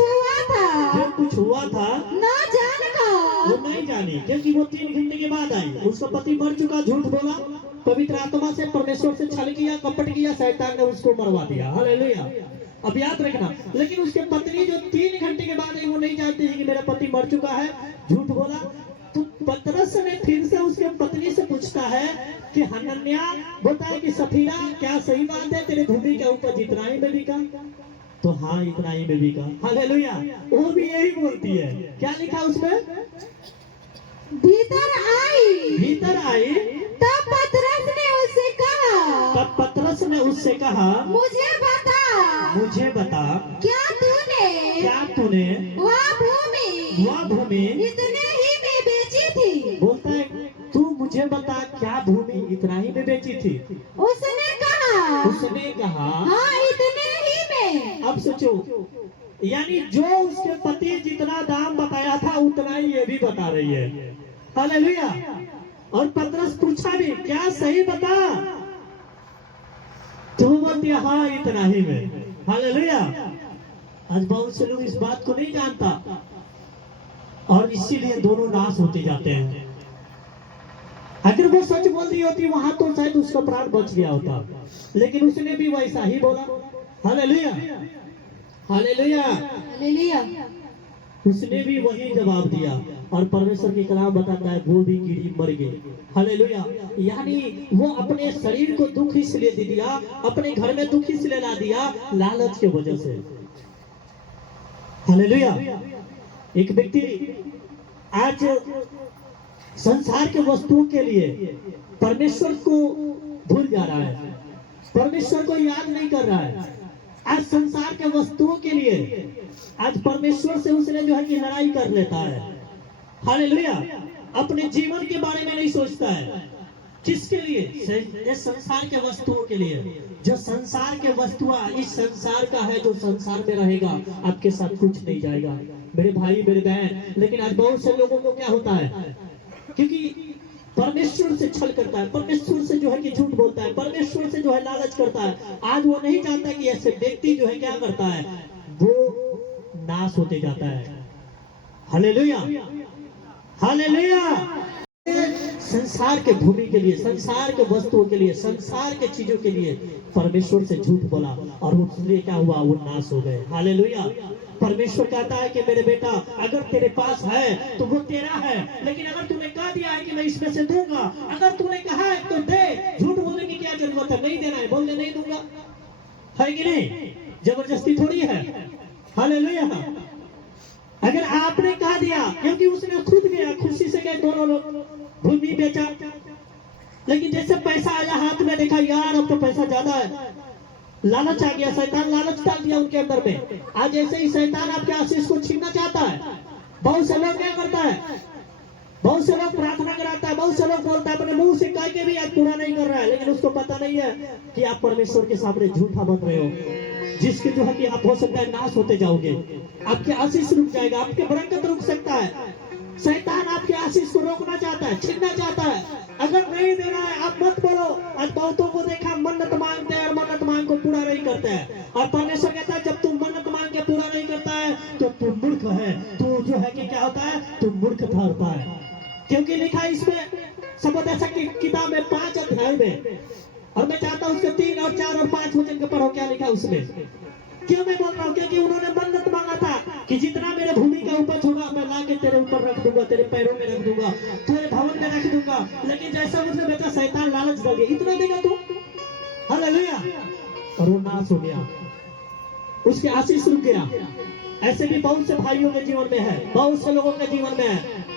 हुआ था ना जानकर, वो नहीं जानी, क्योंकि वो 3 घंटे के बाद आई। उसका पति मर चुका, झूठ बोला, पवित्र आत्मा से, परमेश्वर से छल किया, कपट किया, शैतान ने उसको मरवा दिया। हालेलुया। अब याद रखना, लेकिन उसके पत्नी जो 3 घंटे के बाद आई, वो नहीं जानती थी कि मेरा पति मर चुका है, झूठ बोला। तो पतरस ने फिर से उसके पत्नी से पूछता है कि हनन्या, बोलता है कि सफीरा, क्या सही बात है, तेरे भूमि का उपज इतना ही में बिका? तो हाँ, इतना ही में बिका। हालेलुया। वो भी यही बोलती है। क्या लिखा उसमें? भीतर आई। तब पतरस ने उससे कहा, मुझे बता, क्या तूने वह भूमि इतने ही में बेची थी? बोलता है, तू मुझे बता, क्या भूमि इतना ही में बेची थी? उसने कहा, हाँ, इतने ही में। अब सोचो, यानी जो उसके पति जितना दाम बताया था, उतना ही ये भी बता रहे रही है। हालेलुया। और पतरस पूछा भी, क्या सही बता? तो बोलती है, हाँ इतना ही में। हालेलुया। आज बहुत से लोग इस बात को नहीं जानता और इसीलिए दोनों नाश होते जाते हैं। अगर वो सच बोल रही होती वहां तो शायद उसका प्राण बच गया होता, लेकिन उसने भी वैसा ही बोला। Hallelujah, hallelujah. हालेलुया। उसने भी वही जवाब दिया और परमेश्वर की कलाम बताता है वो भी कीड़ी मर गई। हालेलुया। यानी वो अपने शरीर को दुख इसलिए दे दिया, अपने घर में दुख इसलिए ला दिया, लालच की वजह से। हालेलुया। एक व्यक्ति आज संसार के वस्तुओं के लिए परमेश्वर को भूल जा रहा है, परमेश्वर को याद नहीं कर रहा है। आज संसार के वस्तुओं के लिए आज परमेश्वर से उसने जो है कि लड़ाई कर लेता है। हालेलुया। अपने जीवन के बारे में नहीं सोचता है। किसके लिए? ये संसार के वस्तुओं के लिए। जो संसार के वस्तुआ इस संसार का है, जो संसार में रहेगा, आपके साथ कुछ नहीं जाएगा मेरे भाई मेरे बहन। लेकिन आज बहुत से लोगों को क्या होता है, क्योंकि परमेश्वर से छल करता है, परमेश्वर से जो है कि झूठ बोलता है, परमेश्वर से जो है लालच करता है। आज वो नहीं जानता कि ऐसे व्यक्ति जो है क्या करता है, वो नाश होते जाता है। Hallelujah, hallelujah. संसार के भूमि के लिए, संसार के वस्तुओं के लिए, संसार के चीजों के लिए परमेश्वर से झूठ बोला और उसलिए क्या हुआ, वो नाश हो गए। हालेलुया। परमेश्वर कहता है कि मेरे बेटा, अगर तेरे पास है तो वो तेरा है, लेकिन अगर तूने कह दिया है कि मैं इसमें से दूंगा, अगर तूने कहा है तो दे। झूठ बोलने की क्या जरूरत है? नहीं देना है, बोल दे नहीं दूंगा, है कि नहीं? जबरदस्ती थोड़ी है। हालेलुया। अगर आपने कह दिया, क्योंकि उसने खुद गया, खुशी से गए दोनों लोग, भूमि बेचा, लेकिन जैसे पैसा आया हाथ में, देखा यार अब तो पैसा ज्यादा है, लालच आ गया, शैतान लालच डाल दिया उनके अंदर में। आज ऐसे ही शैतान आपके आशीष को छीनना चाहता है। बहुत से लोग क्या करता है, बहुत से लोग प्रार्थना कराता है, बहुत से लोग बोलता है, अपने मुंह से कह के भी आज पूरा नहीं कर रहा है, लेकिन उसको पता नहीं है कि आप परमेश्वर के सामने झूठा बन रहे हो, जिसके जो है कि आप हो सकता है नाश होते जाओगे, आपके आशीष रुक जाएगा, आपके बरकत रुक सकता है। शैतान आपके आशीष को रोकना चाहता है, छीनना चाहता है। अगर नहीं देना है आप मत बोलो। आज बहुतों को देखा मन्नत मांगते हैं और मन्नत मांग को पूरा नहीं करते हैं, और परमेश्वर कहता है जब तुम मन्नत मांग के पूरा नहीं करता है तो तू मूर्ख है। तू जो है कि क्या होता है, तू मूर्ख ठहरता है। क्योंकि लिखा इसमें सबोदशा की किताब में 5 अध्याय में, और मैं चाहता हूँ उसके 3 और 4 और 5 वचन के पढ़ो क्या लिखा उसमें। क्यों मैं बोल रहा हूँ, क्योंकि उन्होंने मन्नत मांगा था कि जितना मेरे भूमि का ऊपर छोड़ा मैं ला के तेरे ऊपर रख दूंगा, तेरे पैरों में रख दूंगा, तेरे भवन में रख दूंगा। लेकिन जैसा मुझे बेटा शैतान लालच दे दिया, इतना देगा तू। हालेलुया। और वो नाश हो गया, उसके आशीष रुक गया। ऐसे भी बहुत से भाइयों के जीवन में है, बहुत से लोगों के जीवन में है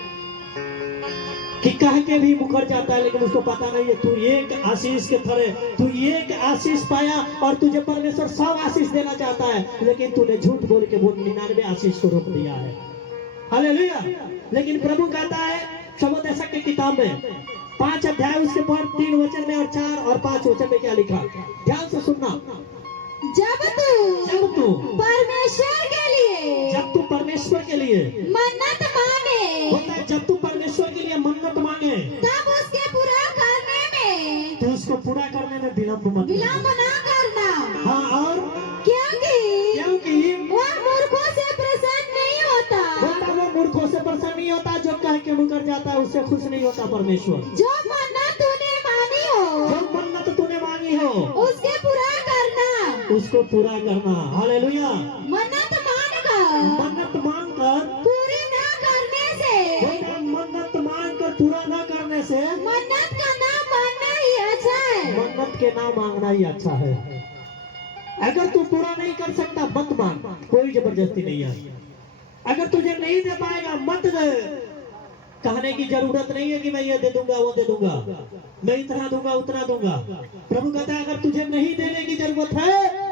कि कह के भी मुकर जाता है, लेकिन उसको पता नहीं है तू एक आशीष के थरे, तू एक आशीष पाया और तुझे परमेश्वर 100 आशीष देना चाहता है, लेकिन तूने झूठ बोल के वो 99 आशीष को रोक दिया है। हालेलुया। लेकिन प्रभु कहता है सबोदशा की किताब में 5 अध्याय उसके पर 3 वचन में और 4 और 5 वचन में क्या लिखा, ध्यान से सुनना। जब तू परमेश्वर के लिए, जब तू परमेश्वर के लिए मन्नत मांगे, होता है, जब तू परमेश्वर के लिए मन्नत मांगे, तब उसके पूरा करने में, तो उसको पूरा करने में विलंब मत विलंब ना करना। हाँ, और क्योंकि वो मूर्खों से प्रसन्न नहीं होता। वो मूर्खों से प्रसन्न नहीं होता, जो कह के मुकर जाता है उससे खुश नहीं होता परमेश्वर। जो मन्नत तूने मांगी हो, जो मन्नत तूने मांगी हो, उसके पूरा करना, उसको पूरा करना। हालेलुया। मन्नत मांगकर पूरी ना करने से, मन्नत मांगकर पूरा ना करने से, मन्नत का नाम मांगना ही अच्छा है। मन्नत के नाम मांगना ही अच्छा है। अगर तू पूरा नहीं कर सकता मत मांग, कोई जबरदस्ती नहीं है। अगर तुझे नहीं दे पाएगा मत दे, कहने की जरूरत नहीं है कि मैं ये दे दूंगा वो दे दूंगा, मैं इतना दूंगा उतना दूंगा। प्रभु कहता है अगर तुझे नहीं देने की जरूरत है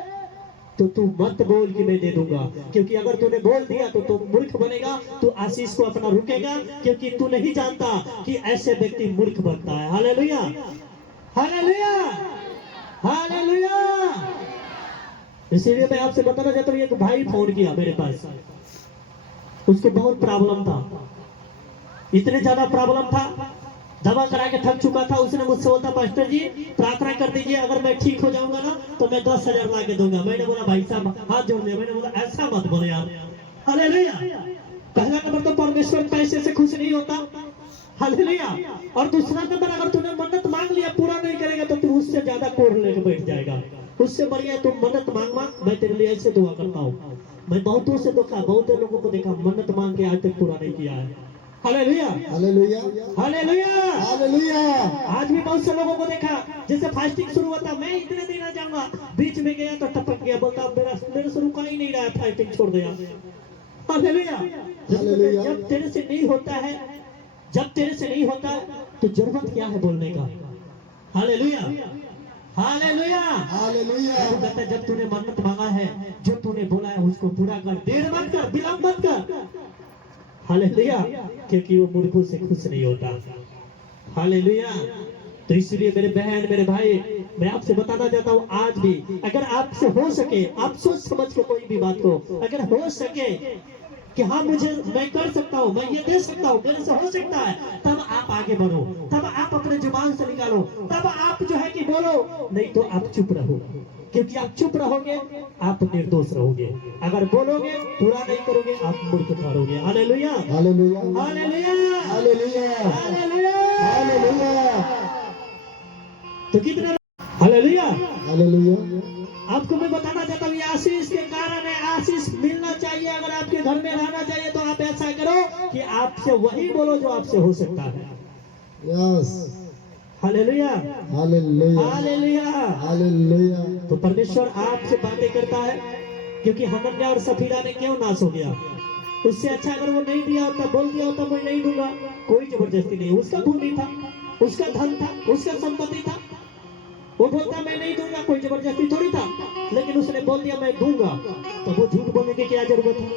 तो तू मत बोल कि मैं दे दूंगा, क्योंकि अगर तूने बोल दिया तो तू मूर्ख बनेगा, तू आशीष को अपना रुकेगा, क्योंकि तू नहीं जानता कि ऐसे व्यक्ति मूर्ख बनता है। Hallelujah, hallelujah, hallelujah. इसीलिए मैं आपसे बताना चाहता हूँ, एक भाई फोन किया मेरे पास, उसको बहुत प्रॉब्लम था, इतने ज्यादा प्रॉब्लम था, दवा करा के थक चुका था। उसने मुझसे बोलता पास्टर जी प्रार्थना कर दीजिए, अगर मैं ठीक हो जाऊंगा ना तो मैं 10,000 ला के दूंगा। मैंने बोला भाई साहब हाथ जोड़ दिया, मैंने बोला ऐसा मत बोले यार। हालेलुया। पहला नंबर तो परमेश्वर पैसे से खुश नहीं होता। हालेलुया। और दूसरा नंबर, अगर तूने मन्नत मांग लिया पूरा नहीं करेगा तो तू उससे ज्यादा कोर लेके बैठ जाएगा। उससे बढ़िया तुम मन्नत मांग। मैं तेरे लिए ऐसे दुआ करता हूँ। मैं बहुतों से देखा, बहुत लोगों को देखा मन्नत मांग के आज तक पूरा नहीं किया है। Hallelujah, hallelujah, hallelujah, hallelujah. आज भी बहुत से लोगों को देखा, जैसे फास्टिंग शुरू होता, मैं इतने दिन आ जाऊंगा, बीच में गया तो टपक गया, बोलता मेरे से रुका ही नहीं रहा, फास्टिंग छोड़ दिया। हालेलुया। हालेलुया। जब तेरे से नहीं होता है, जब तेरे से नहीं होता है तो जरूरत क्या है बोलने का। Hallelujah, hallelujah, hallelujah. वो कहता है जब तूने मन्नत मांगा है, जो तूने बोला है उसको पूरा कर, देर मत कर, विलंब मत कर। हालेलुया, क्योंकि वो मूर्खों से खुश नहीं होता। हालेलुया। तो इसलिए मेरे बहन मेरे भाई, मैं आपसे बताना चाहता हूँ, आज भी अगर आपसे हो सके, आप सोच समझ के कोई भी बात को, अगर हो सके कि हाँ मैं कर सकता हूँ, मैं ये दे सकता हूँ, मेरे से हो सकता है, तब आप आगे बढ़ो, तब आप अपने जुबान से निकालो, तब आप जो है कि बोलो। नहीं तो आप चुप रहो, क्योंकि आप चुप रहोगे आप निर्दोष रहोगे। अगर बोलोगे पूरा नहीं करोगे आप मूर्ख ठहरोगे। Hallelujah, hallelujah, hallelujah, hallelujah, hallelujah, hallelujah, तो कितना हालेलुया। हालेलुया। आपको मैं बताना चाहता हूँ, ये आशीष के कारण है, आशीष मिलना चाहिए। अगर आपके घर में रहना चाहिए तो आप ऐसा करो कि आपसे वही बोलो जो आपसे हो सकता है। Yes, hallelujah, hallelujah, hallelujah. Hallelujah. तो परमेश्वर आपसे बातें करता है, क्योंकि हनन्याह और सफीरा ने क्यों नाश हो गया। उससे अच्छा अगर वो नहीं दिया होता, बोल दिया होता मैं नहीं दूंगा, कोई जबरदस्ती नहीं, उसका भूमि था, उसका धन था, उसका संपत्ति था, वो बोलता मैं नहीं दूंगा, कोई जबरदस्ती थोड़ी था। लेकिन उसने बोल दिया मैं दूंगा, तो वो झूठ बोलने की क्या जरूरत है।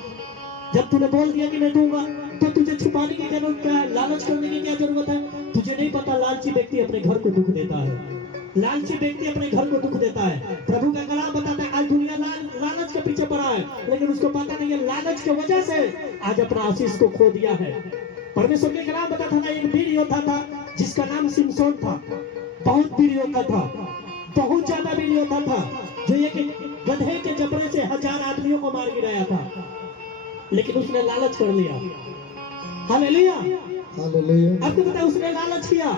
जब तूने बोल दिया कि मैं दूंगा तो तुझे छुपाने की जरूरत क्या है, लालच करने की क्या जरूरत है। तुझे नहीं पता लालची व्यक्ति अपने घर को दुख देता है, लालची व्यक्ति अपने घर को दुख देता है। प्रभु का कलाम बताता है आज दुनिया लालच के पीछे पड़ा है, लेकिन उसको पता नहीं है लालच की वजह से आज अपना आशीष को खो दिया है। परमेश्वर के कलाम बताता था, एक वीर योद्धा था जिसका नाम सिमसोन था, बहुत वीर योद्धा था, बहुत ज्यादा वीर योद्धा था, जो एक गधे के जबड़े से 1000 आदमियों को मार गिराया था, लेकिन उसने लालच कर लिया। Hallelujah, hallelujah. आपको पता है उसने लालच किया,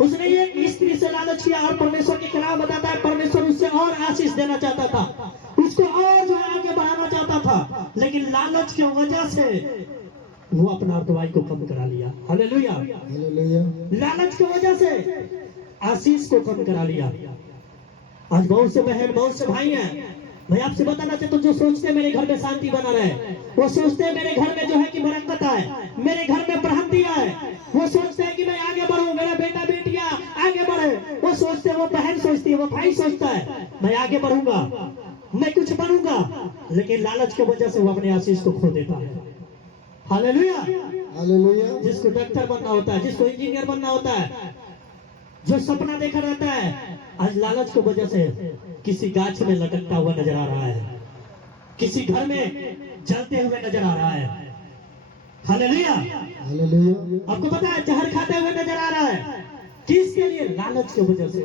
उसने ये स्त्री से लालच किया, और परमेश्वर के खिलाफ बताता है परमेश्वर उससे और आशीष देना चाहता था, उसको और जो है आगे बढ़ाना चाहता था, लेकिन लालच की वजह से वो अपना अर्थवाई को कम करा लिया। Hallelujah, hallelujah. लालच की वजह से आशीष को कम करा लिया। आज बहुत से बहन बहुत से भाई हैं, मैं आपसे बताना चाहता हूँ, जो सोचते हैं मेरे घर में शांति बना रहे, वो सोचते हैं मेरे घर में जो है कि बरकत आए, मेरे घर में बढ़ंती आए, वो सोचते हैं कि मैं आगे बढ़ूं, मेरा बेटा बेटियां आगे बढ़े, वो सोचते हैं, वो बहन सोचती है, वो भाई सोचता है मैं आगे बढ़ूंगा, मैं कुछ बनूंगा, लेकिन लालच की वजह से वो अपने आशीष को खो देता है। Hallelujah, hallelujah. जिसको डॉक्टर बनना होता है, जिसको इंजीनियर बनना होता है, जो सपना देखा रहता है, आज लालच की वजह से किसी गाछ में लटकता हुआ नजर आ रहा है, किसी घर में जलते हुए नजर आ रहा है। Hallelujah, hallelujah. आपको पता है जहर खाते हुए नजर आ रहा है, किसके लिए, लालच की वजह से।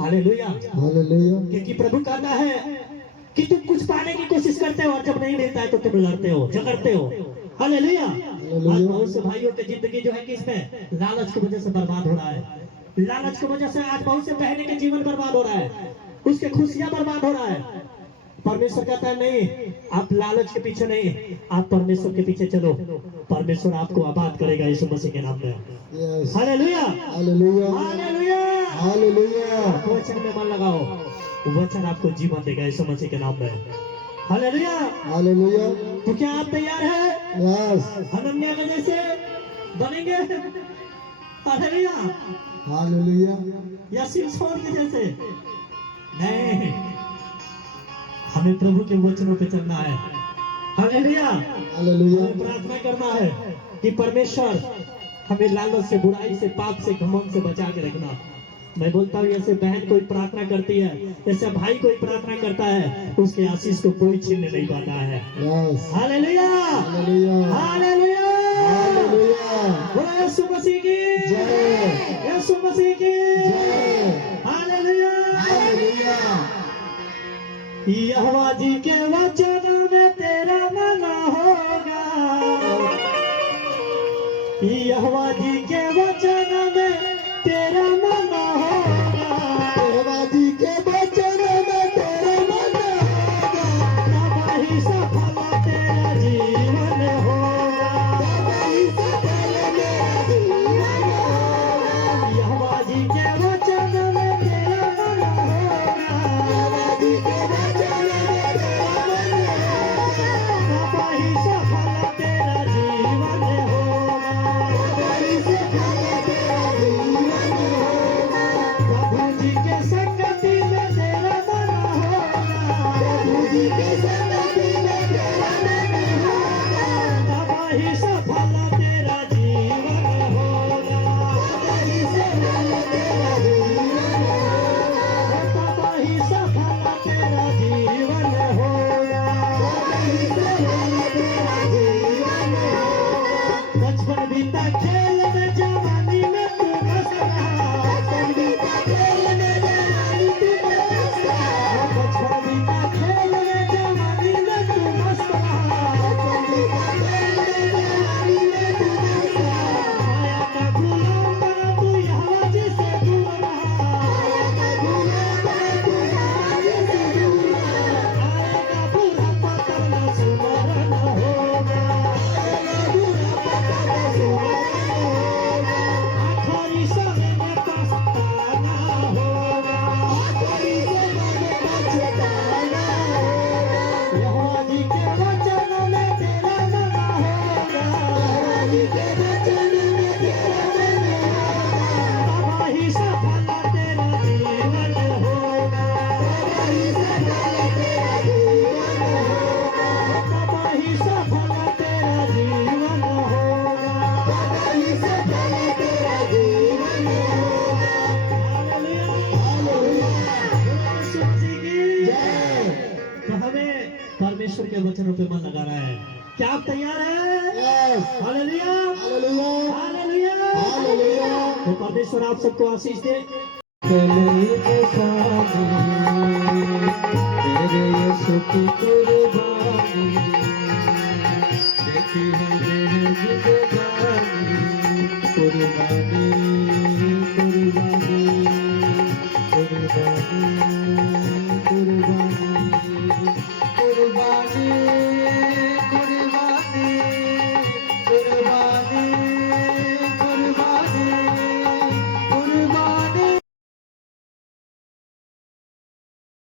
Hallelujah, hallelujah. क्योंकि प्रभु कहता है कि तुम कुछ पाने की कोशिश करते हो और जब नहीं मिलता है तो तुम लड़ते हो, झगड़ते हो। हालेलुया। आज बहुत से भाइयों की जिंदगी जो है किसमें, लालच की वजह से बर्बाद हो रहा है। लालच की वजह से आज बहुत से बहने के जीवन बर्बाद हो रहा है, उसके खुशियां बर्बाद हो रहा है। परमेश्वर कहता है नहीं, आप लालच के पीछे नहीं, आप परमेश्वर के पीछे चलो, परमेश्वर आपको आबाद करेगा यीशु मसीह के नाम में। Yes. Hallelujah, hallelujah. Hallelujah. Hallelujah. वचन में मन लगाओ, वचन आपको जीवन देगा यीशु मसीह के नाम में। हालेलुया। हालेलुया। तो क्या आप तैयार हैं यस। हनन्याह के जैसे बनेंगे? हालेलुया। हालेलुया। या सिमसोन के जैसे? नहीं, हमें प्रभु के वचनों पे चलना है। हालेलुया। हालेलुया। हमें प्रार्थना करना है कि परमेश्वर हमें लालच से, बुराई से, पाप से, घमंड से बचा के रखना। मैं बोलता हूँ ऐसे बहन कोई प्रार्थना करती है, ऐसे भाई कोई प्रार्थना करता है, उसके आशीष को कोई छीनने नहीं पाता है। Yes. Hallelujah, hallelujah. Hallelujah. Hallelujah बोलो यीशु मसीह की जय यीशु मसीह की जय हालेलुया हालेलुया यहोवा जी के वचन में तेरा मन होगा, यहोवा जी के वचन में तेरा मन होगा, यहोवा जी के वचन में तेरा मन होगा, तब ही सफल तेरा जीवन होगा, तब ही सफल मेरा जीवन होगा, यहोवा जी के वचन में तेरा मन होगा, यहोवा जी के वचन में तेरा मन होगा, तब ही सफल तेरा जीवन होगा, तब ही सफल तेरा जीवन होगा, प्रभु जी के संगति में तेरा मन होगा, प्रभु जी के संगति में तेरा मन होगा, तब ही सफल तेरा जीवन होगा, तब ही सफल तेरा जीवन होगा, तब ही सफल तेरा जीवन होगा। तब ही सफल तेरा जीवन होगा, बचपन बीता खेल में जवानी में तू मस्त रहा, बचपन बीता खेल में जवानी तू मस्त रहा, बचपन बीता खेल में जवानी में तू मस्त रहा, बचपन बीता खेल में जवानी में तू मस्त रहा, माया का गुलाम बना तू यहोवा जी से दूर रहा, माया का गुलाम बना तू यहोवा जी से दूर रहा, आएगा बुढ़ापा तब न सुमरन होगा, आएगा बुढ़ापा तब सुमरन होगा, आखिरी समय में पछताना होगा, आखिरी समय में पछताना होगा, यहोवा जी के वचन में तेरा मन होगा, यहोवा जी के वचन में तेरा मन होगा, तब ही सफल तेरा जीवन होगा, तब ही सफल तेरा जीवन होगा, तब ही सफल तेरा जीवन होगा। तब ही सफल तेरा जीवन होगा। हालेलुया। यीशु मसीह की जय तो हमें परमेश्वर के वचनों पे मन लगाना है। क्या आप तैयार हैं? Yes hallelujah hallelujah hallelujah. Hallelujah तो परमेश्वर आप सबको आशीष दे। तेरे यीशु की कुर्बानी देखी है मेरे जिंदगानी कुर्बानी कुर्बानी कुर्बानी